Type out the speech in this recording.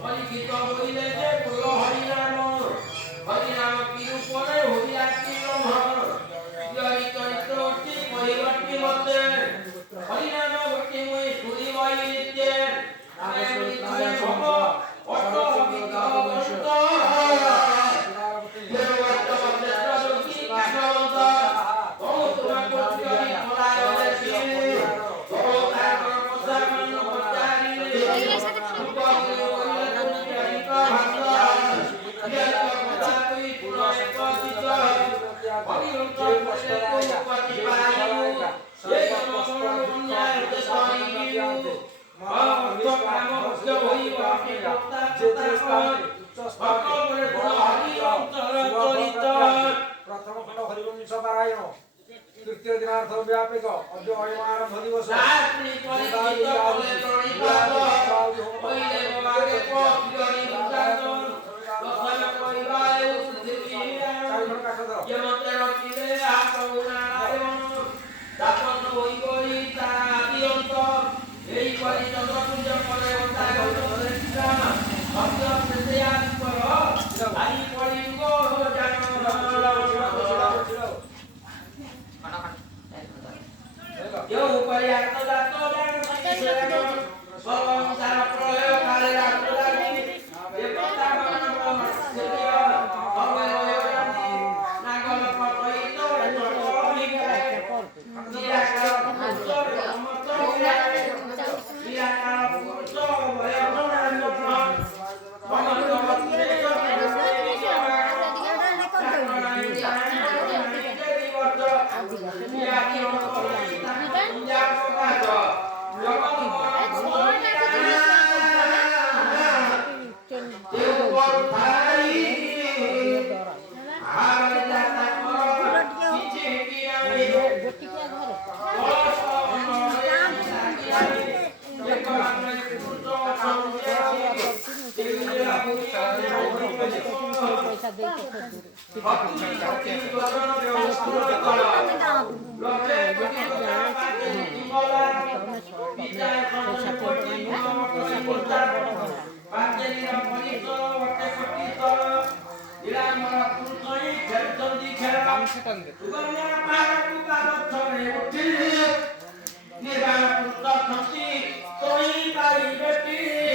পরীক্ষিত হইলে যে বল হরিনাম হরিনাম কি উপরে হইয়া কি ব্রহ্ম জয় চরিত্র অতি পরিবর্তি মতে হরিনাম গতি মই সুরি মই নিত্যে আমি নিত্যে ভব অত বিজ্ঞাবন্ত দেবগত ক্ষেত্র যোগী কানন্ত তম তোমা কর্তরি পলায়নে শিরে তম কারণ প্রসারণ পচারিলে উপরে হইলে তুমি জনিত ভাঙ্গ জয় কথা তুই পুনঃ পতিত অবিরন্ত পশে পতি পায়ু এই মনোমন অন্যায় হতে সহিবিউ ভক্ত কাম ভক্ত হইব আপনি ভক্তা চিত্তা ভক্ত করে গুণ হরি অন্তর তরিত প্রথম খণ্ড হরিবংশ পারায়ণ তৃতীয় দিনার্থ ব্যাপিক অদ্য অয়মারম্ভ দিবস রাত্রি পরিচিত বলে প্রণিপাত হইলে বাবাকে পথিগরি মুক্তাতন দশন করিবায় যেমতে রচিলে আপু নারায়ণ দাপন হইবই তারা আদিয়ন্ত এই করি যতপুঞ্জ পরে অন্যায় হইয়া ভক্ত প্রত্যাগ কর আই পরিব জানো yo upari arto dato dan sisirano bawang sara proyo kale arto dani ye pertama nama maksudnya bawa yo dani nagama pato itu noto hingga dia kalau motor dia kalau motor bayar orang noto Nibbana Putra Khati Toi Pai Beti